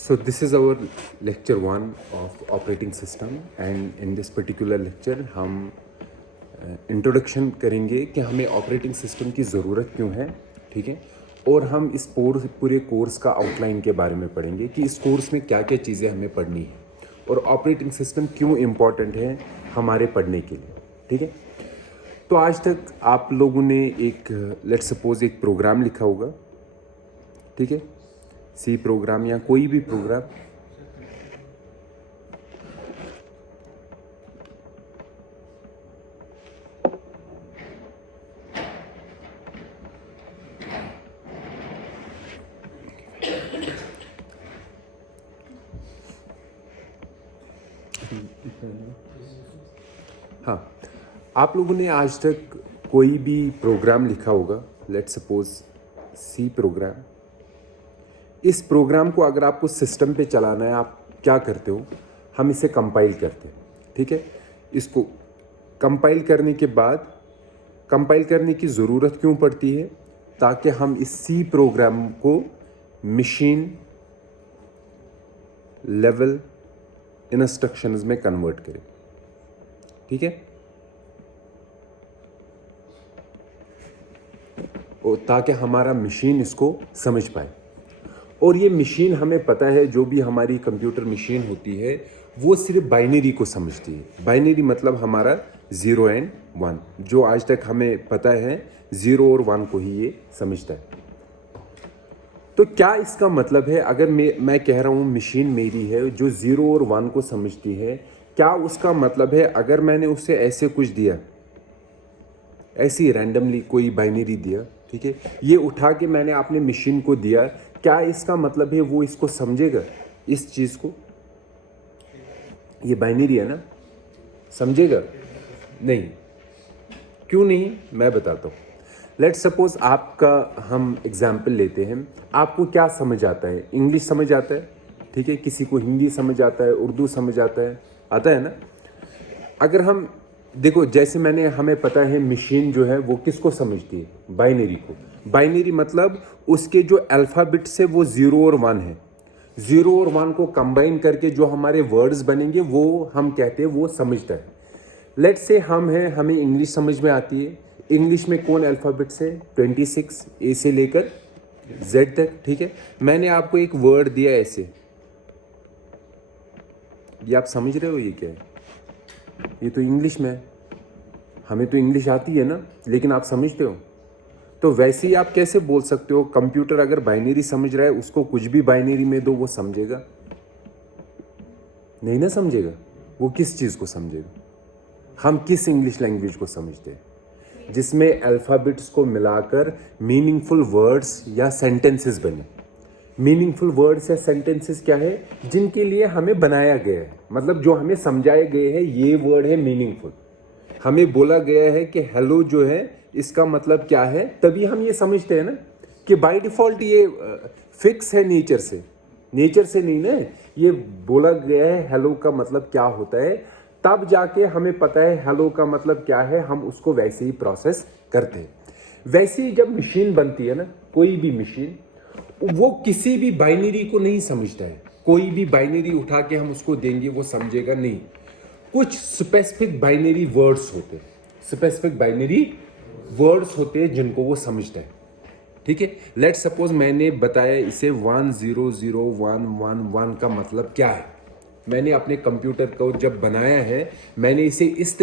So this is our lecture 1 of operating system and in this particular lecture हम introduction करेंगे कि हमें operating system की ज़रूरत क्यों है, ठीक है। और हम इस पूरे कोर्स का आउटलाइन के बारे में पढ़ेंगे कि इस कोर्स में क्या क्या चीज़ें हमें पढ़नी है और ऑपरेटिंग सिस्टम क्यों इम्पॉर्टेंट है हमारे पढ़ने के लिए, ठीक है। तो आज तक आप लोगों ने एक लेट्स सपोज एक प्रोग्राम लिखा होगा, ठीक है, सी प्रोग्राम या कोई भी प्रोग्राम। हाँ, आप लोगों ने आज तक कोई भी प्रोग्राम लिखा होगा, लेट्स सपोज सी प्रोग्राम। इस प्रोग्राम को अगर आपको सिस्टम पे चलाना है, आप क्या करते हो? हम इसे कंपाइल करते हैं, ठीक है। इसको कंपाइल करने के बाद कंपाइल करने की ज़रूरत क्यों पड़ती है? ताकि हम इस सी प्रोग्राम को मशीन लेवल इंस्ट्रक्शंस में कन्वर्ट करें, ठीक है। और ताकि हमारा मशीन इसको समझ पाए। और ये मशीन हमें पता है, जो भी हमारी कंप्यूटर मशीन होती है वो सिर्फ बाइनरी को समझती है। बाइनरी मतलब हमारा 0 एंड 1, जो आज तक हमें पता है 0 और 1 को ही ये समझता है। तो क्या इसका मतलब है, अगर मैं कह रहा हूँ मशीन मेरी है जो 0 और 1 को समझती है, क्या उसका मतलब है अगर मैंने उससे ऐसे कुछ दिया, ऐसी रैंडमली कोई बाइनरी दिया, ठीक है, ये उठा के मैंने अपने मशीन को दिया, क्या इसका मतलब है वो इसको समझेगा? इस चीज़ को, ये बाइनरी है ना, समझेगा? नहीं। क्यों नहीं? मैं बताता हूँ। लेट्स सपोज आपका हम एग्जाम्पल लेते हैं। आपको क्या समझ आता है? इंग्लिश समझ आता है, ठीक है। किसी को हिंदी समझ आता है, उर्दू समझ आता है ना। अगर हम देखो, जैसे हमें पता है मशीन जो है वो किसको समझती है? बाइनरी को। बाइनरी मतलब उसके जो अल्फ़ाबेट्स है वो 0 और 1 है। 0 और 1 को कंबाइन करके जो हमारे वर्ड्स बनेंगे वो हम कहते हैं वो समझता है। लेट्स से हम हैं, हमें इंग्लिश समझ में आती है। इंग्लिश में कौन अल्फ़ाबेट्स है? 26, ए से लेकर जेड तक, ठीक है। मैंने आपको एक वर्ड दिया ऐसे, ये आप समझ रहे हो ये क्या है? ये तो इंग्लिश में है। हमें तो इंग्लिश आती है ना, लेकिन आप समझते हो। तो वैसे ही आप कैसे बोल सकते हो कंप्यूटर अगर बाइनरी समझ रहा है, उसको कुछ भी बाइनरी में दो वो समझेगा? नहीं ना समझेगा। वो किस चीज़ को समझेगा? हम किस इंग्लिश लैंग्वेज को समझते हैं? जिसमें अल्फ़ाबेट्स को मिलाकर मीनिंगफुल वर्ड्स या सेंटेंसेस बने। मीनिंगफुल वर्ड्स या सेंटेंसेस क्या है? जिनके लिए हमें बनाया गया है, मतलब जो हमें समझाए गए हैं, ये वर्ड है मीनिंगफुल। हमें बोला गया है कि हेलो जो है इसका मतलब क्या है, तभी हम ये समझते हैं ना कि बाय डिफ़ॉल्ट ये फिक्स है नेचर से नहीं ना। ये बोला गया है हेलो का मतलब क्या होता है, तब जाके हमें पता है हेलो का मतलब क्या है, हम उसको वैसे ही प्रोसेस करते हैं। वैसे ही जब मशीन बनती है ना, कोई भी मशीन, वो किसी भी बाइनरी को नहीं समझता है। कोई भी बाइनरी उठा के हम उसको देंगे वो समझेगा नहीं। कुछ स्पेसिफिक बाइनरी वर्ड्स होते हैं जिनको वो समझता है, ठीक है। लेट्स सपोज मैंने बताया इसे 100111 का मतलब क्या है। मैंने अपने कंप्यूटर को जब बनाया है, मैंने इसे इस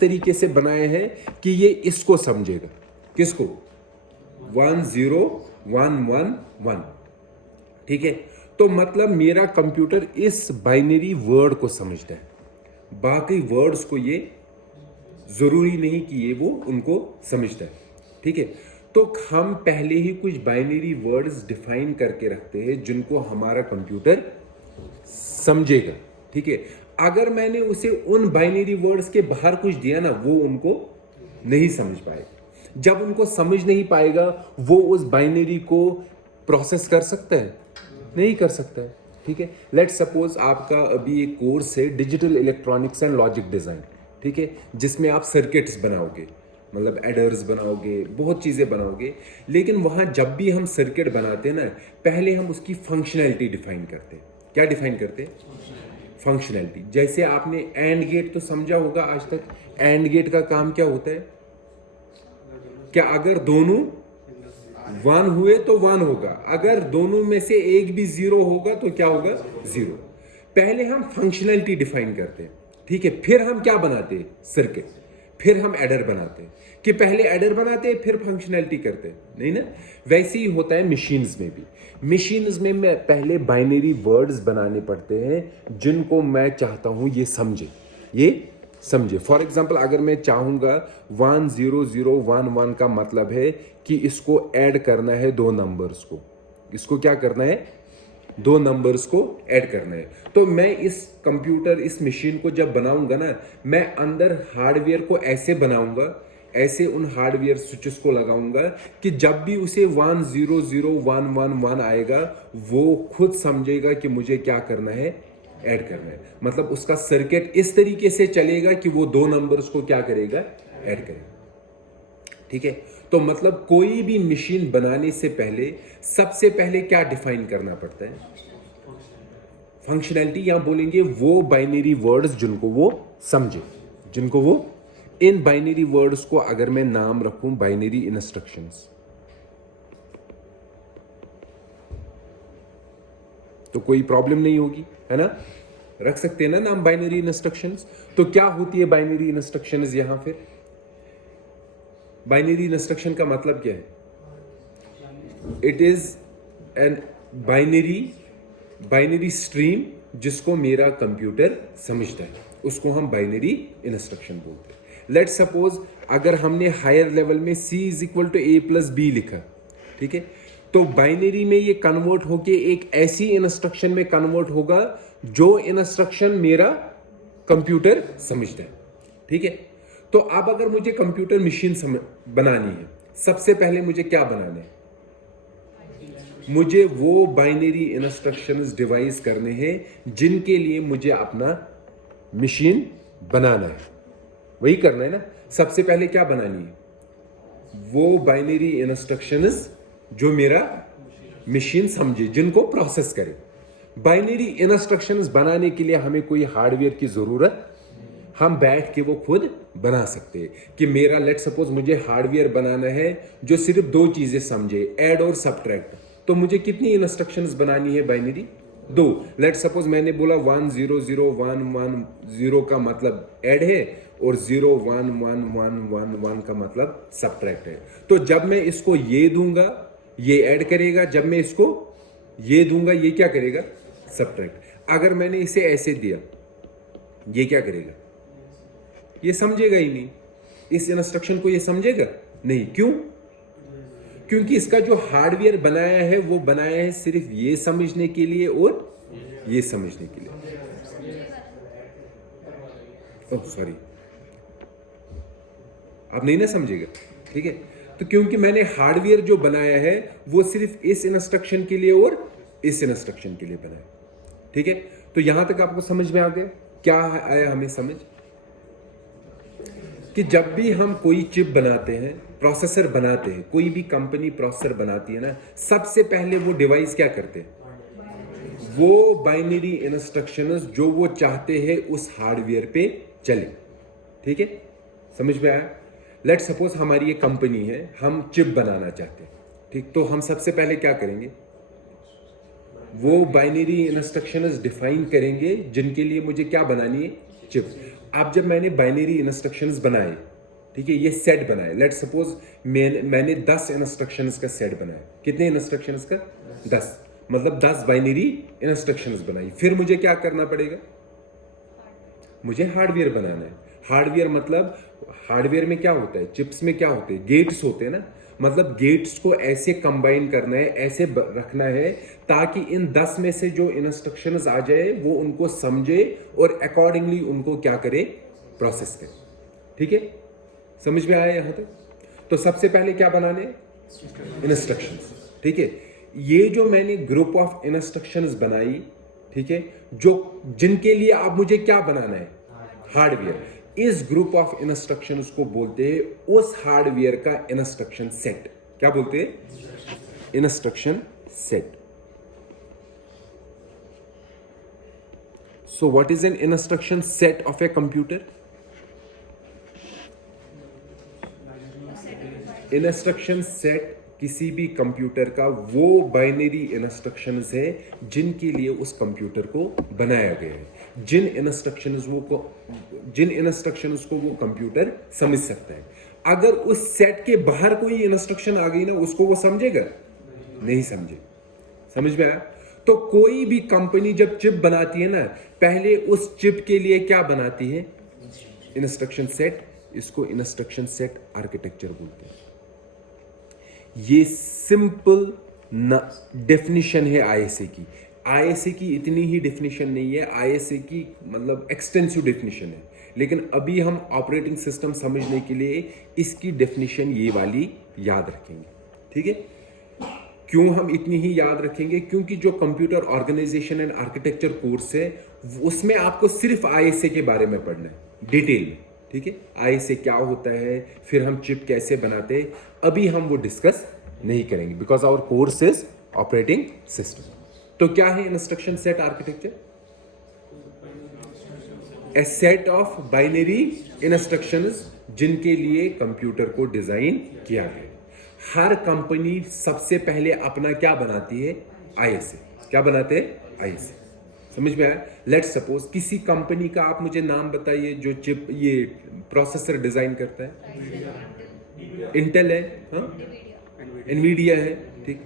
तरीके से बनाया है कि ये इसको समझेगा। किसको? 10111, ठीक है। तो मतलब मेरा कंप्यूटर इस बाइनरी वर्ड को समझता है, बाकी वर्ड्स को ये जरूरी नहीं कि ये वो उनको समझता है, ठीक है। तो हम पहले ही कुछ बाइनरी वर्ड्स डिफाइन करके रखते हैं जिनको हमारा कंप्यूटर समझेगा, ठीक है। अगर मैंने उसे उन बाइनरी वर्ड्स के बाहर कुछ दिया ना, वो उनको नहीं समझ पाएगा। जब उनको समझ नहीं पाएगा, वो उस बाइनरी को प्रोसेस कर सकता है? नहीं कर सकता है, ठीक है। लेट्स सपोज आपका अभी एक कोर्स है digital electronics and logic design, ठीक है, जिसमें आप सर्किट्स बनाओगे। मतलब एडर्स बनाओगे, बहुत चीज़ें बनाओगे, लेकिन वहाँ जब भी हम सर्किट बनाते हैं ना, पहले हम उसकी फंक्शनैलिटी डिफाइन करते हैं। क्या डिफाइन करते हैं? फंक्शनैलिटी। जैसे आपने एंड गेट तो समझा होगा आज तक। एंड गेट का काम क्या होता है? क्या अगर दोनों वन हुए तो वन होगा, अगर दोनों में से एक भी जीरो होगा तो क्या होगा? जीरो। पहले हम फंक्शनैलिटी डिफाइन करते हैं, ठीक है, फिर हम क्या बनाते हैं? सर्किट। फिर हम एडर बनाते हैं, कि पहले एडर बनाते हैं फिर फंक्शनैलिटी करते हैं, नहीं ना? वैसे ही होता है मशीन्स में भी। मशीन्स में मैं पहले बाइनरी वर्ड्स बनाने पड़ते हैं जिनको मैं चाहता हूं ये समझे। फॉर एग्जाम्पल अगर मैं चाहूंगा 10011 का मतलब है कि इसको ऐड करना है दो नंबर्स को। इसको क्या करना है? दो नंबर्स को ऐड करना है। तो मैं इस कंप्यूटर, इस मशीन को जब बनाऊंगा ना, मैं अंदर हार्डवेयर को ऐसे बनाऊंगा, ऐसे उन हार्डवेयर स्विचेस को लगाऊंगा कि जब भी उसे 100111 आएगा, वो खुद समझेगा कि मुझे क्या करना है? ऐड करना है। मतलब उसका सर्किट इस तरीके से चलेगा कि वो दो नंबर्स को क्या करेगा? ऐड करेगा। ठीक है, तो मतलब कोई भी मशीन बनाने से पहले सबसे पहले क्या डिफाइन करना पड़ता है? फंक्शनैलिटी, या बोलेंगे वो बाइनरी वर्ड्स जिनको वो समझे, जिनको वो, इन बाइनरी वर्ड्स को अगर मैं नाम रखूं बाइनरी इंस्ट्रक्शंस, तो कोई प्रॉब्लम नहीं होगी, है ना? रख सकते हैं ना नाम बाइनरी इंस्ट्रक्शंस। तो क्या होती है बाइनरी इंस्ट्रक्शंस? यहां फिर बाइनरी इंस्ट्रक्शन का मतलब क्या है? It is an binary stream जिसको मेरा कंप्यूटर समझता है, उसको हम बाइनरी इंस्ट्रक्शन बोलते हैं। लेट्स सपोज अगर हमने हायर लेवल में C = A+B लिखा, ठीक है, तो बाइनरी में ये कन्वर्ट होके एक ऐसी इंस्ट्रक्शन में कन्वर्ट होगा जो इंस्ट्रक्शन मेरा कंप्यूटर समझता है। ठीक है, तो अब अगर मुझे कंप्यूटर मशीन बनानी है, सबसे पहले मुझे क्या बनाना है? मुझे वो बाइनरी इंस्ट्रक्शंस डिवाइस करने हैं जिनके लिए मुझे अपना मशीन बनाना है। वही करना है ना। सबसे पहले क्या बनानी है? वो बाइनरी इंस्ट्रक्शंस जो मेरा मशीन समझे, जिनको प्रोसेस करे। बाइनरी इंस्ट्रक्शंस बनाने के लिए हमें कोई हार्डवेयर की जरूरत, हम बैठ के वो खुद बना सकते हैं। कि मेरा लेट सपोज मुझे हार्डवेयर बनाना है जो सिर्फ दो चीजें समझे, ऐड और सबट्रैक्ट, तो मुझे कितनी इंस्ट्रक्शंस बनानी है? बाइनरी दो। लेट सपोज मैंने बोला 100110 का मतलब ऐड है और 011111 का मतलब सबट्रैक्ट है। तो जब मैं इसको ये दूंगा ये ऐड करेगा, जब मैं इसको ये दूंगा ये क्या करेगा? सबट्रैक्ट। अगर मैंने इसे ऐसे दिया, ये क्या करेगा? ये समझेगा ही नहीं। इस इंस्ट्रक्शन को ये समझेगा नहीं। क्यों? क्योंकि इसका जो हार्डवेयर बनाया है वो बनाया है सिर्फ ये समझने के लिए और ये समझने के लिए। ओह सॉरी, आप नहीं ना समझेगा। ठीक है, तो क्योंकि मैंने हार्डवेयर जो बनाया है वो सिर्फ इस इंस्ट्रक्शन के लिए और इस इंस्ट्रक्शन के लिए बनाया। ठीक है, तो यहां तक आपको समझ में आ गया? क्या आया हमें समझ? कि जब भी हम कोई चिप बनाते हैं, प्रोसेसर बनाते हैं, कोई भी कंपनी प्रोसेसर बनाती है ना, सबसे पहले वो डिवाइस क्या करते हैं? वो बाइनरी इंस्ट्रक्शंस जो वो चाहते हैं उस हार्डवेयर पे चले। ठीक है, समझ में आया? लेट सपोज हमारी ये कंपनी है, हम चिप बनाना चाहते हैं। ठीक, तो हम सबसे पहले क्या करेंगे? वो बाइनरी इंस्ट्रक्शंस डिफाइन करेंगे जिनके लिए मुझे क्या बनानी है? चिप। अब जब मैंने बाइनरी इंस्ट्रक्शंस बनाए, ठीक है, ये सेट बनाए, लेट सपोज मैंने 10 इंस्ट्रक्शंस का सेट बनाया। कितने इंस्ट्रक्शंस का? 10। मतलब 10 बाइनरी इंस्ट्रक्शंस बनाई। फिर मुझे क्या करना पड़ेगा? मुझे हार्डवेयर बनाना है। हार्डवेयर मतलब हार्डवेयर में क्या होता है? चिप्स में क्या होते हैं? गेट्स होते हैं ना। मतलब गेट्स को ऐसे कंबाइन करना है, ऐसे रखना है ताकि इन 10 में से जो इंस्ट्रक्शंस आ जाए वो उनको समझे और अकॉर्डिंगली उनको क्या करे? प्रोसेस करे। ठीक है, समझ में आया यहां तक? तो सबसे पहले क्या बनाने? इंस्ट्रक्शंस। ठीक है, ये जो मैंने ग्रुप ऑफ इंस्ट्रक्शंस बनाई, ठीक है, जो जिनके लिए अब मुझे क्या बनाना है? हार्डवेयर। इस ग्रुप ऑफ इंस्ट्रक्शंस को बोलते हैं उस हार्डवेयर का इंस्ट्रक्शन सेट। क्या बोलते हैं? Instruction set. So what is an instruction set of a computer? Instruction set किसी भी कंप्यूटर का वो बाइनरी इंस्ट्रक्शंस है जिनके लिए उस कंप्यूटर को बनाया गया है, जिन इंस्ट्रक्शंस को वो कंप्यूटर समझ सकता है। अगर उस सेट के बाहर कोई इंस्ट्रक्शन आ गई ना, उसको वो समझेगा? नहीं समझे। समझ में आया? तो कोई भी कंपनी जब चिप बनाती है ना, पहले उस चिप के लिए क्या बनाती है? Instruction set. इसको इंस्ट्रक्शन सेट आर्किटेक्चर बोलते हैं। ये सिंपल डेफिनेशन है आईएसए की। आईएसए की इतनी ही डेफिनेशन नहीं है, आईएसए की मतलब एक्सटेंसिव डेफिनेशन है, लेकिन अभी हम ऑपरेटिंग सिस्टम समझने के लिए इसकी डेफिनेशन ये वाली याद रखेंगे। ठीक है? क्यों हम इतनी ही याद रखेंगे? क्योंकि जो computer organisation and architecture course है उसमें आपको सिर्फ आईएसए के बारे में पढ़ना है डिटेल में। ठीक है? आईएसए क्या होता है, फिर हम चिप कैसे बनाते हैं, अभी हम वो डिस्कस नहीं करेंगे because our course is operating system. तो क्या है instruction set architecture? A set of binary instructions जिनके लिए कंप्यूटर को डिजाइन किया गया। हर कंपनी सबसे पहले अपना क्या बनाती है? आईएसए। क्या बनाते हैं? आईएसए। समझ में आया? लेट्स सपोज किसी कंपनी का आप मुझे नाम बताइए जो चिप ये प्रोसेसर डिजाइन करता है। इंटेल है, हाँ, एनवीडिया है। ठीक,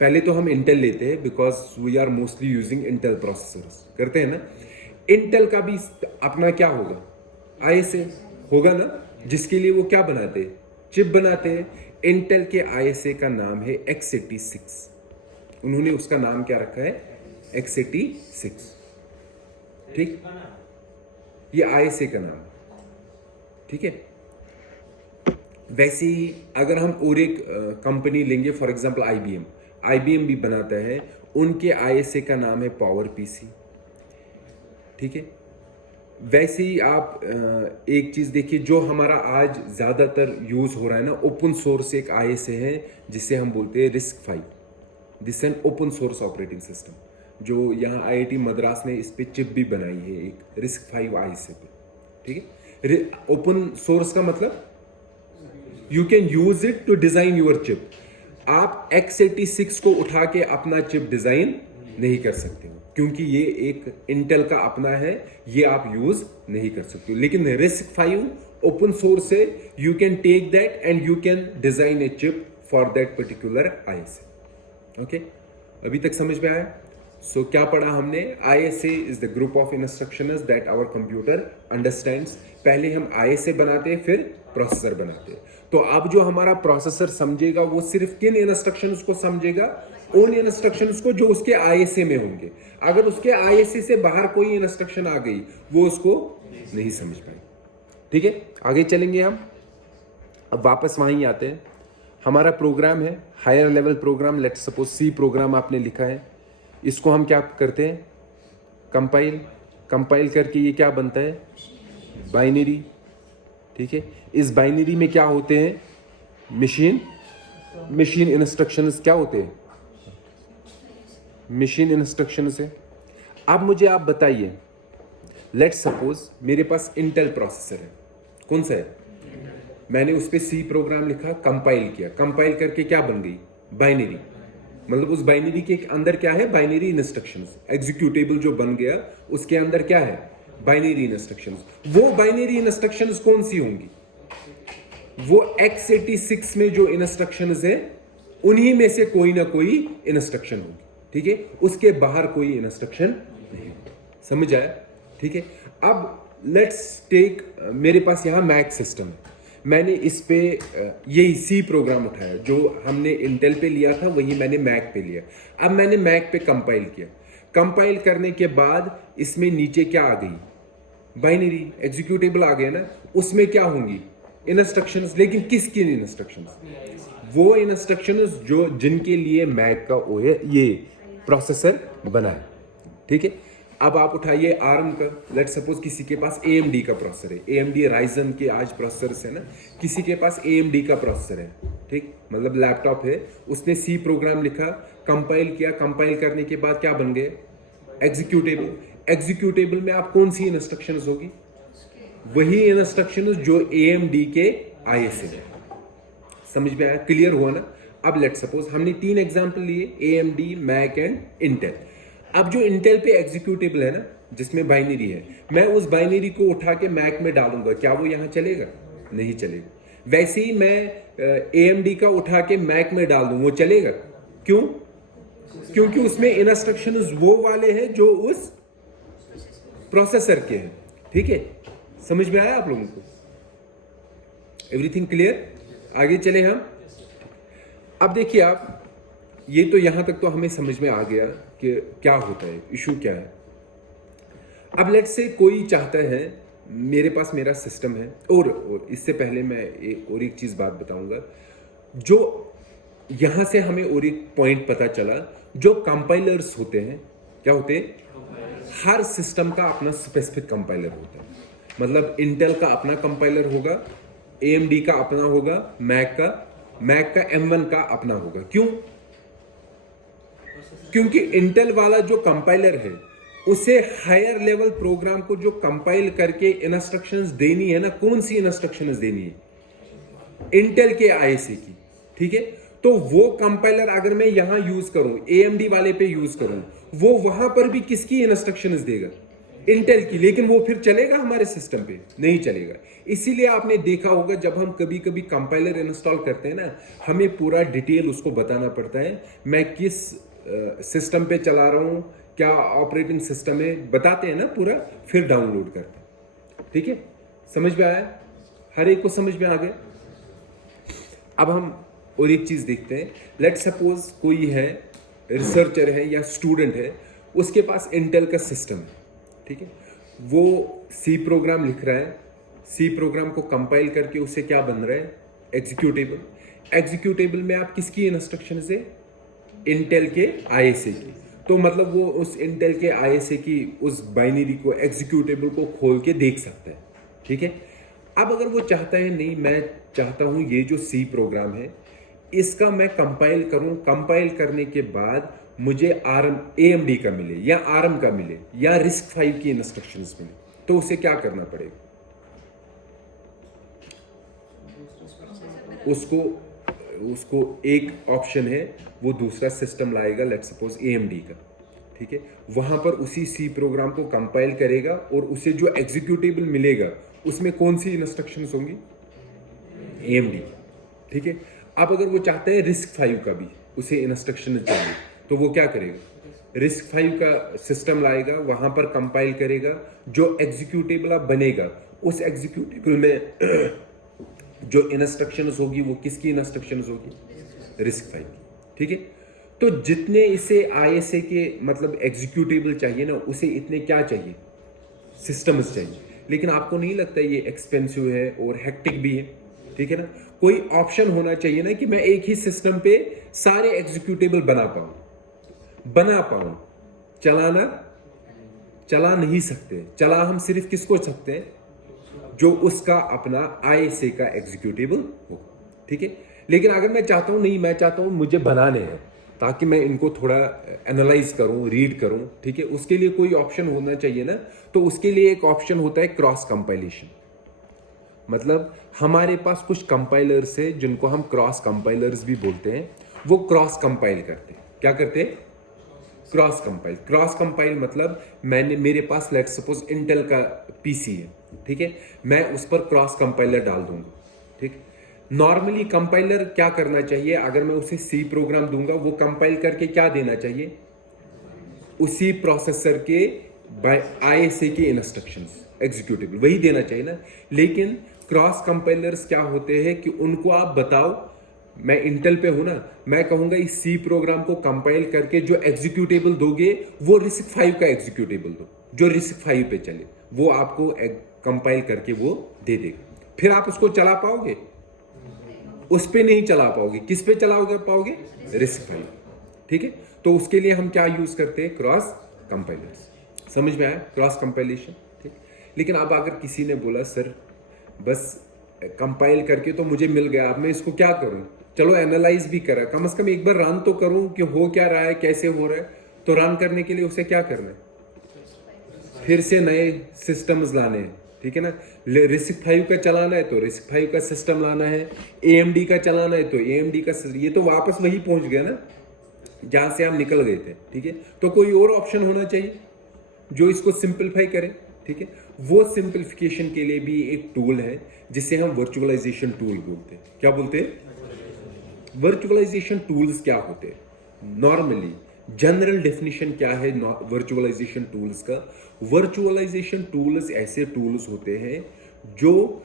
पहले तो हम इंटेल लेते हैं because we are mostly using Intel processors, करते हैं ना। इंटेल का भी अपना क्या होगा? आईएसए होगा ना, जिसके लिए वो क्या बनाते हैं? चिप बनाते हैं। इंटेल के आईएसए का नाम है x86। उन्होंने उसका नाम क्या रखा है? x86। ठीक, ये आईएसए का नाम है। ठीक है? वैसे ही अगर हम और एक कंपनी लेंगे, फॉर एग्जांपल आईबीएम भी बनाता है, उनके आईएसए का नाम है पावर पीसी। ठीक है? वैसे ही आप एक चीज देखिए जो हमारा आज ज्यादातर यूज हो रहा है ना, ओपन सोर्स एक आईएसए है जिसे हम बोलते हैं RISC-V। This an open source operating system, जो यहाँ आईआईटी मद्रास ने इस पे चिप भी बनाई है एक RISC-V आईएसए पे। ठीक है? ओपन सोर्स का मतलब you can use it to design your chip. आप x86 को उठा के अपना चिप डिजाइन नहीं कर सकते हो क्योंकि ये एक इंटेल का अपना है, ये आप यूज नहीं कर सकते हो। लेकिन RISC-V ओपन सोर्स है, you can take that and you can design a chip for that particular ISA. Okay, अभी तक समझ में आया? सो क्या पढ़ा हमने? ISA is the group of instructions that our computer understands. पहले हम आईएसए बनाते हैं, फिर प्रोसेसर बनाते हैं। तो अब जो हमारा प्रोसेसर समझेगा वो सिर्फ किन इंस्ट्रक्शंस को समझेगा? उन इंस्ट्रक्शंस को जो उसके आईएसए में होंगे। अगर उसके आईएसए से बाहर कोई इंस्ट्रक्शन आ गई वो उसको नहीं समझ पाएगी। ठीक है, आगे चलेंगे हम। अब वापस वहीं आते हैं। हमारा प्रोग्राम है higher level program, let's suppose C program आपने लिखा है। इसको हम क्या करते हैं? कंपाइल करके ये क्या बनता है? बाइनरी। ठीक है, इस बाइनरी में क्या होते हैं? मशीन इंस्ट्रक्शंस क्या होते हैं? मशीन इंस्ट्रक्शंस है। अब मुझे आप बताइए, लेट्स सपोज मेरे पास इंटेल प्रोसेसर है। कौन सा है? मैंने उस पर सी प्रोग्राम लिखा, कंपाइल किया। कंपाइल करके क्या बन गई? बाइनरी। मतलब उस बाइनरी के अंदर क्या है? Binary instructions. एग्जीक्यूटेबल जो बन गया उसके अंदर क्या है? Binary instructions. वो बाइनरी इंस्ट्रक्शंस कौन सी होंगी? वो x86 में जो इंस्ट्रक्शंस है उन्हीं में से कोई ना कोई इंस्ट्रक्शन होगी। ठीक है, उसके बाहर कोई इंस्ट्रक्शन नहीं। समझ आया? ठीक है, अब लेट्स टेक, मेरे पास यहां मैक सिस्टम है। मैंने इस पे यही सी प्रोग्राम उठाया, जो हमने इंटेल पे लिया था वही मैंने मैक पे लिया। अब मैंने मैक पे कंपाइल किया। कंपाइल करने के बाद इसमें नीचे क्या आ गई? बाइनरी एग्जीक्यूटेबल आ गया ना। उसमें क्या होंगी? इंस्ट्रक्शंस। लेकिन किसकी इंस्ट्रक्शंस? वो इंस्ट्रक्शंस जो जिनके लिए मैक का ये प्रोसेसर बना है। ठीक है, अब आप उठाइए आर्म का, लेट सपोज किसी के पास AMD का प्रोसेसर है, AMD राइजन के आज प्रोसेसर है ना, किसी के पास AMD का प्रोसेसर है, ठीक, मतलब लैपटॉप है, उसने सी प्रोग्राम लिखा, कंपाइल किया, कंपाइल करने के बाद क्या बन गए, एग्जीक्यूटेबल। एग्जीक्यूटेबल में आप कौन सी इंस्ट्रक्शंस होगी, वही इंस्ट्रक्शंस जो AMD के आए से। समझ में आया, क्लियर हुआ ना। अब लेट सपोज हमने 3 एग्जांपल लिए, AMD, मैक एंड इंटेल। अब जो इंटेल पे एग्जीक्यूटेबल है ना, जिसमें बाइनरी है, मैं उस बाइनरी को उठा के मैक में डालूंगा, क्या वो यहां चलेगा, नहीं चलेगा। वैसे ही मैं AMD का उठा के मैक में डाल दूं, वो चलेगा, क्यों, क्योंकि उसमें इंस्ट्रक्शंस वो वाले हैं जो उस प्रोसेसर के हैं, ठीक है। समझ में आया आप लोगों को, एवरीथिंग क्लियर। आगे चले हम। अब देखिए आप, ये तो यहां तक तो हमें समझ में आ गया कि क्या होता है, इशू क्या है। अब लेट्स से कोई चाहता है, मेरे पास मेरा सिस्टम है, और इससे पहले मैं एक चीज बात बताऊंगा, जो यहां से हमें और एक पॉइंट पता चला, जो कंपाइलर्स होते हैं, क्या होते हैं, हर सिस्टम का अपना स्पेसिफिक कंपाइलर होता है। मतलब इंटेल का अपना कंपाइलर होगा, AMD का अपना होगा, मैक का M1 का अपना होगा। क्यों, क्योंकि इंटेल वाला जो कंपाइलर है, उसे हायर लेवल प्रोग्राम को जो कंपाइल करके इंस्ट्रक्शंस देनी है ना, कौन सी इंस्ट्रक्शंस देनी है, इंटेल के ISA की, ठीक है। तो वो कंपाइलर अगर मैं यहां यूज करूं, AMD वाले पे यूज करूं, वो वहां पर भी किसकी इंस्ट्रक्शंस देगा, इंटेल की, लेकिन वो फिर चलेगा हमारे सिस्टम पे, नहीं चलेगा। इसीलिए आपने देखा होगा जब हम कभी कभी कंपाइलर इंस्टॉल करते हैं ना, हमें पूरा डिटेल उसको बताना पड़ता है, मैं किस सिस्टम पे चला रहा हूं, क्या ऑपरेटिंग सिस्टम है, बताते हैं ना पूरा, फिर डाउनलोड करते हैं, ठीक है। समझ में आया, हर एक को समझ में आ गया। अब हम और एक चीज देखते हैं, लेट सपोज कोई है, रिसर्चर है या स्टूडेंट है, उसके पास इंटेल का सिस्टम है, ठीक है, वो सी प्रोग्राम लिख रहा है, सी प्रोग्राम को कंपाइल करके उससे क्या बन रहा है, एग्जीक्यूटेबल। एग्जीक्यूटेबल में आप किसकी इंस्ट्रक्शन से, इंटेल के ISA की। तो मतलब वो उस इंटेल के ISA की उस बाइनरी को, एग्जीक्यूटेबल को खोल के देख सकता है, ठीक है। अब अगर वो चाहता है, नहीं मैं चाहता हूं ये जो सी प्रोग्राम है, इसका मैं कंपाइल करूं, कंपाइल करने के बाद मुझे AMD का मिले या ARM का मिले या RISC-V की इंस्ट्रक्शंस मिले, तो उसे क्या करना पड़ेगा, उसको एक ऑप्शन है, वो दूसरा सिस्टम लाएगा, लेट सपोज AMD का, ठीक है, वहां पर उसी सी प्रोग्राम को कंपाइल करेगा और उसे जो एग्जीक्यूटेबल मिलेगा उसमें कौन सी इंस्ट्रक्शंस होंगी, AMD, ठीक है। अब अगर वो चाहता है RISC-V का भी उसे इंस्ट्रक्शन चाहिए, तो वो क्या करेगा, RISC-V का सिस्टम लाएगा, वहां पर कंपाइल करेगा, जो एग्जीक्यूटेबल अब बनेगा, उस एग्जीक्यूटेबल में जो इंस्ट्रक्शंस होगी वो किसकी इंस्ट्रक्शंस होगी, RISC-V, ठीक है। तो जितने इसे ISA के मतलब एग्जीक्यूटेबल चाहिए ना, उसे इतने क्या चाहिए, सिस्टम्स चाहिए। लेकिन आपको नहीं लगता ये एक्सपेंसिव है और हेक्टिक भी है, ठीक है ना। कोई ऑप्शन होना चाहिए ना कि मैं एक ही सिस्टम पे सारे एग्जीक्यूटेबल बना पाऊं। चला नहीं सकते, चला हम सिर्फ किसको सकते हैं, जो उसका अपना ISA का एग्जीक्यूटेबल हो, ठीक है। लेकिन अगर मैं चाहता हूं, नहीं मैं चाहता हूं मुझे बनाने हैं ताकि मैं इनको थोड़ा एनालाइज करूं, रीड करूं, ठीक है, उसके लिए कोई ऑप्शन होना चाहिए ना। तो उसके लिए एक ऑप्शन होता है क्रॉस कंपाइलेशन। मतलब हमारे पास कुछ कंपाइलर्स है जिनको हम क्रॉस कंपाइलर्स भी बोलते हैं, वो क्रॉस कंपाइल करते हैं। क्या करते हैं, क्रॉस कंपाइल मतलब मेरे पास लेट्स सपोज इंटेल का PC है, ठीक है, मैं उस पर क्रॉस कंपाइलर डाल दूंगा, ठीक। नॉर्मली कंपाइलर क्या करना चाहिए, अगर मैं उसे सी प्रोग्राम दूंगा, वो कंपाइल करके क्या देना चाहिए, उसी प्रोसेसर के ISA के इंस्ट्रक्शंस, एग्जीक्यूटेबल वही देना चाहिए ना। लेकिन क्रॉस कंपाइलर्स क्या होते हैं कि उनको आप बताओ, मैं इंटेल पे हूं ना, मैं कहूंगा इस सी प्रोग्राम को कंपाइल करके जो एग्जीक्यूटेबल दोगे वो RISC-V का एग्जीक्यूटेबल दो, जो RISC-V पे चले, वो आपको कंपाइल करके वो दे देगा। फिर आप उसको चला पाओगे, उस पे नहीं चला पाओगे, किस पे चलाओगे पाओगे, RISC-V, ठीक है। तो उसके लिए हम क्या यूज करते हैं, क्रॉस कंपाइलर्स। समझ में आया क्रॉस कंपाइलेशन, ठीक। लेकिन अब अगर किसी ने बोला सर बस कंपाइल करके तो मुझे मिल गया, अब मैं इसको क्या करूं, चलो एनालाइज भी करा, कम से कम एक बार रन तो करूं कि हो क्या रहा है, कैसे हो रहा है। तो रन करने के लिए उसे क्या करना है, फिर से नए सिस्टम्स लाने हैं, ठीक है ना। रिस्क 5 का चलाना है तो रिस्क 5 का सिस्टम लाना है, AMD का चलाना है तो AMD का ये तो वापस वही पहुंच गया ना जहां से हम निकल गए थे, ठीक है। तो कोई और ऑप्शन होना चाहिए जो इसको सिंपलीफाई करे, ठीक है। वो सिंपलीफिकेशन के लिए भी एक टूल है जिसे हम वर्चुअलाइजेशन टूल बोलते हैं। क्या बोलते हैं, वर्चुअलाइजेशन टूल्स क्या होते हैं, नॉर्मली जनरल डेफिनेशन क्या है वर्चुअलाइजेशन टूल्स का। वर्चुअलाइजेशन टूल्स ऐसे टूल्स होते हैं जो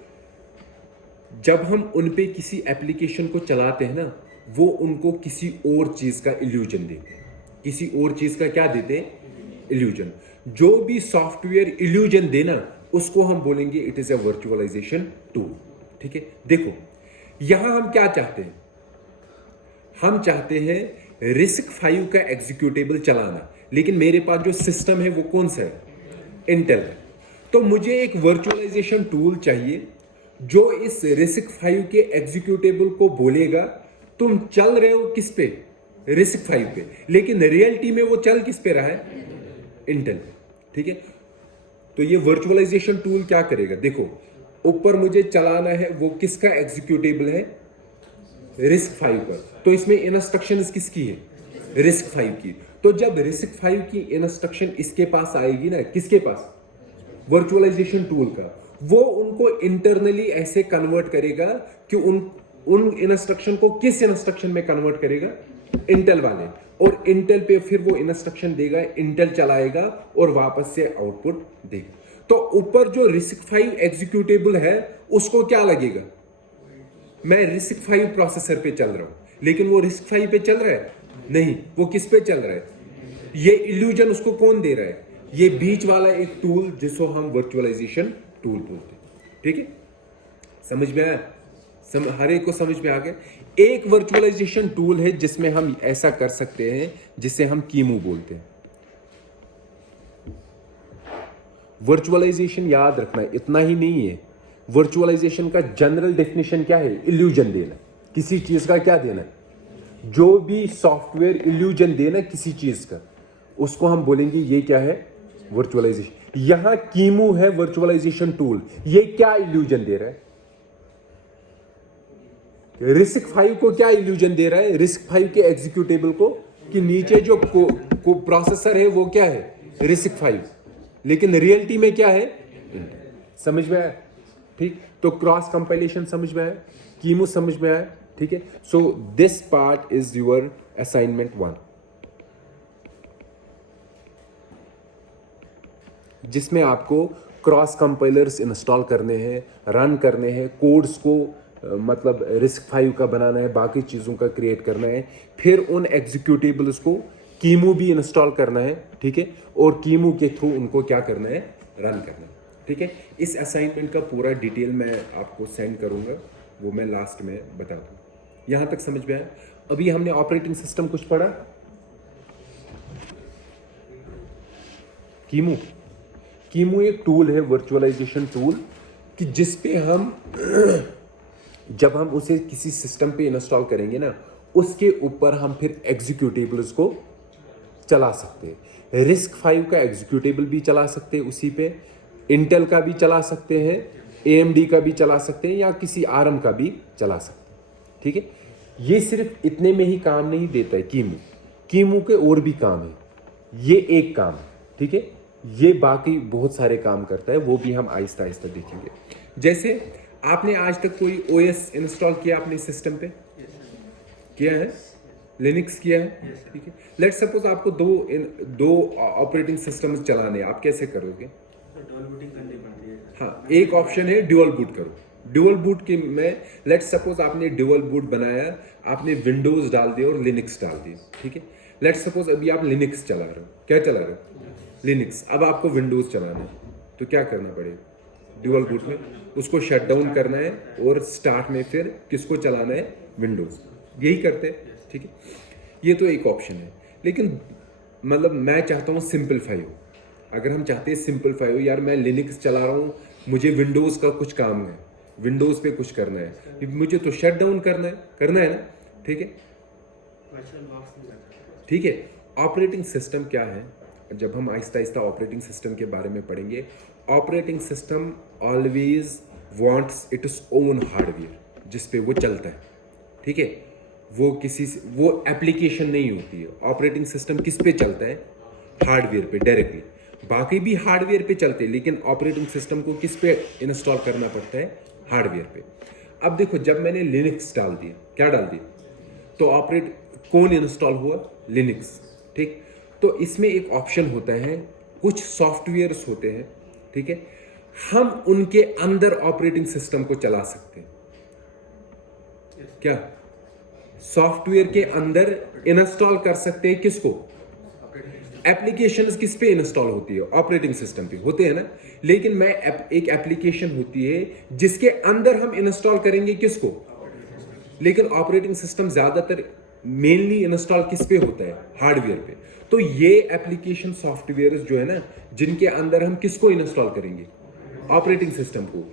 जब हम उन पे किसी एप्लीकेशन को चलाते हैं ना, वो उनको किसी और चीज का इल्यूजन देते हैं, किसी और चीज का क्या देते हैं, इल्यूजन। जो भी सॉफ्टवेयर इल्यूजन देना उसको हम बोलेंगे it is a virtualisation tool, ठीक है। देखो यहां हम क्या चाहते हैं, हम चाहते हैं रिस्क 5 का एग्जीक्यूटेबल चलाना, लेकिन मेरे पास जो सिस्टम है वो कौन सा है, इंटेल है। तो मुझे एक वर्चुअलाइजेशन टूल चाहिए जो इस रिस्क 5 के एग्जीक्यूटेबल को बोलेगा तुम चल रहे हो किस पे, रिस्क 5 पे, लेकिन रियलिटी में वो चल किस पे रहा है, इंटेल पे, ठीक है। तो ये वर्चुअलाइजेशन टूल क्या करेगा, देखो ऊपर मुझे चलाना है वो किसका एग्जीक्यूटेबल है, रिस्क 5 पर, तो इसमें इंस्ट्रक्शंस किसकी है, रिस्क 5 की। तो जब रिस्क 5 की इंस्ट्रक्शन इसके पास आएगी ना, किसके पास, वर्चुअलाइजेशन टूल का, वो उनको इंटरनली ऐसे कन्वर्ट करेगा कि उन इंस्ट्रक्शन को किस इंस्ट्रक्शन में कन्वर्ट करेगा, इंटेल वाले, और इंटेल पे फिर वो इंस्ट्रक्शन देगा, इंटेल चलाएगा और वापस से आउटपुट देगा। तो ऊपर जो रिस्क 5 एग्जीक्यूटेबल है उसको क्या लगेगा, मैं रिस्क 5 प्रोसेसर पे चल रहा हूं, लेकिन वो रिस्क 5 पे चल रहा है नहीं, वो किस पे चल रहा है, ये इल्यूजन उसको कौन दे रहा है, ये बीच वाला एक टूल जिसको हम वर्चुअलाइजेशन टूल बोलते हैं, ठीक है। समझ में आया, हर एक को समझ में आ गया। एक वर्चुअलाइजेशन टूल है जिसमें हम ऐसा कर सकते हैं जिसे हम कीमू बोलते हैं। वर्चुअलाइजेशन याद रखना इतना ही नहीं है, वर्चुअलाइजेशन का जनरल डेफिनेशन क्या है, इल्यूजन देना, किसी चीज का क्या देना, जो भी सॉफ्टवेयर इल्यूजन देना किसी चीज का, उसको हम बोलेंगे ये क्या है, वर्चुअलाइजेशन। यहां कीमू है वर्चुअलाइजेशन टूल, ये क्या इल्यूजन दे रहा है, रिस्क 5 को क्या इल्यूजन दे रहा है, रिस्क 5 के एग्जीक्यूटेबल को, कि नीचे जो प्रोसेसर है वो क्या है, रिस्क 5, लेकिन रियलिटी में क्या है, समझ में आया, ठीक। तो क्रॉस कंपाइलेशन समझ में आया, कीमू समझ में आया, ठीक है। So this part is your assignment 1, जिसमें आपको क्रॉस कंपाइलर्स इंस्टॉल करने हैं, रन करने हैं, कोड्स को मतलब रिस्क 5 का बनाना है, बाकी चीज़ों का क्रिएट करना है, फिर उन एग्जीक्यूटेबल्स को कीमू भी इंस्टॉल करना है, ठीक है, और कीमू के थ्रू उनको क्या करना है, रन करना है, ठीक है। इस असाइनमेंट का पूरा डिटेल मैं आपको सेंड करूंगा, वो मैं लास्ट में बता दूँ। यहाँ तक समझ में आया। अभी हमने ऑपरेटिंग सिस्टम कुछ पढ़ा, कीमू, कीमू एक टूल है, वर्चुअलाइजेशन टूल, कि जिस पे हम जब हम उसे किसी सिस्टम पे इंस्टॉल करेंगे ना, उसके ऊपर हम फिर एग्जीक्यूटेबल्स को चला सकते हैं। रिस्क 5 का एग्जीक्यूटेबल भी चला सकते हैं उसी पे, इंटेल का भी चला सकते हैं, AMD का भी चला सकते हैं, या किसी ARM का भी चला सकते हैं, ठीक है। ये सिर्फ इतने में ही काम नहीं देता है कीमू, कीमू के और भी काम है, ये एक काम है, ठीक है, ये बाकी बहुत सारे काम करता है, वो भी हम आहिस्ता आहिस्ता देखेंगे। जैसे आपने आज तक कोई OS इंस्टॉल किया अपने सिस्टम पे, किया है, लिनक्स किया है, ठीक है। लेट्स सपोज आपको दो ऑपरेटिंग सिस्टम चलाने हैं, आप कैसे करोगे, डबल बूटिंग करनी पड़ती है। हाँ, एक ऑप्शन है ड्यूअल बूट करो। ड्यूअल बूट के में लेट्स सपोज आपने ड्यूअल बूट बनाया, आपने विंडोज डाल दिया और लिनक्स डाल दिया, ठीक है। लेट्स सपोज अभी आप लिनक्स चला रहे हो, क्या चला रहे हो, लिनक्स, अब आपको विंडोज चलाना है, तो क्या करना पड़ेगा, ड्यूअल बूट में उसको शट डाउन करना है और स्टार्ट में फिर किसको चलाना है, विंडोज, यही करते हैं, ठीक है। ये तो एक ऑप्शन है, लेकिन मतलब मैं चाहता हूँ सिंपलीफाई हो, अगर हम चाहते हैं सिंपलीफाई हो, यार मैं लिनक्स चला रहा हूँ, मुझे विंडोज़ का कुछ काम है, विंडोज़ पे कुछ करना है, मुझे तो शट डाउन करना है ना, ठीक है। वर्चुअल बॉक्स नहीं करता। ठीक है, ऑपरेटिंग सिस्टम क्या है, जब हम आहिस्ता आहिस्ता ऑपरेटिंग सिस्टम के बारे में पढ़ेंगे, operating system always wants its own hardware जिस पे वो चलता है, ठीक है। वो एप्लीकेशन नहीं होती है। ऑपरेटिंग सिस्टम किस पे चलता है? हार्डवेयर पे डायरेक्टली। बाकी भी हार्डवेयर पे चलते हैं, लेकिन ऑपरेटिंग सिस्टम को किस पे इंस्टॉल करना पड़ता है? हार्डवेयर पे। अब देखो, जब मैंने लिनक्स डाल दिया, क्या डाल दिया, तो कौन इंस्टॉल हुआ? लिनक्स, ठीक। तो इसमें एक ऑप्शन होता है, कुछ सॉफ्टवेयर्स होते हैं, ठीक है, हम उनके अंदर ऑपरेटिंग सिस्टम को चला सकते हैं। क्या सॉफ्टवेयर के अंदर इंस्टॉल कर सकते हैं? किसको? एप्लीकेशंस किस पे इंस्टॉल होती है? ऑपरेटिंग सिस्टम पे होते हैं ना। लेकिन एक एप्लीकेशन होती है जिसके अंदर हम इंस्टॉल करेंगे किसको? लेकिन ऑपरेटिंग सिस्टम ज्यादातर मेनली इंस्टॉल किस पे होता है? हार्डवेयर पे। तो ये एप्लीकेशन सॉफ्टवेयर जो है ना, जिनके अंदर हम किसको इंस्टॉल करेंगे? ऑपरेटिंग सिस्टम को।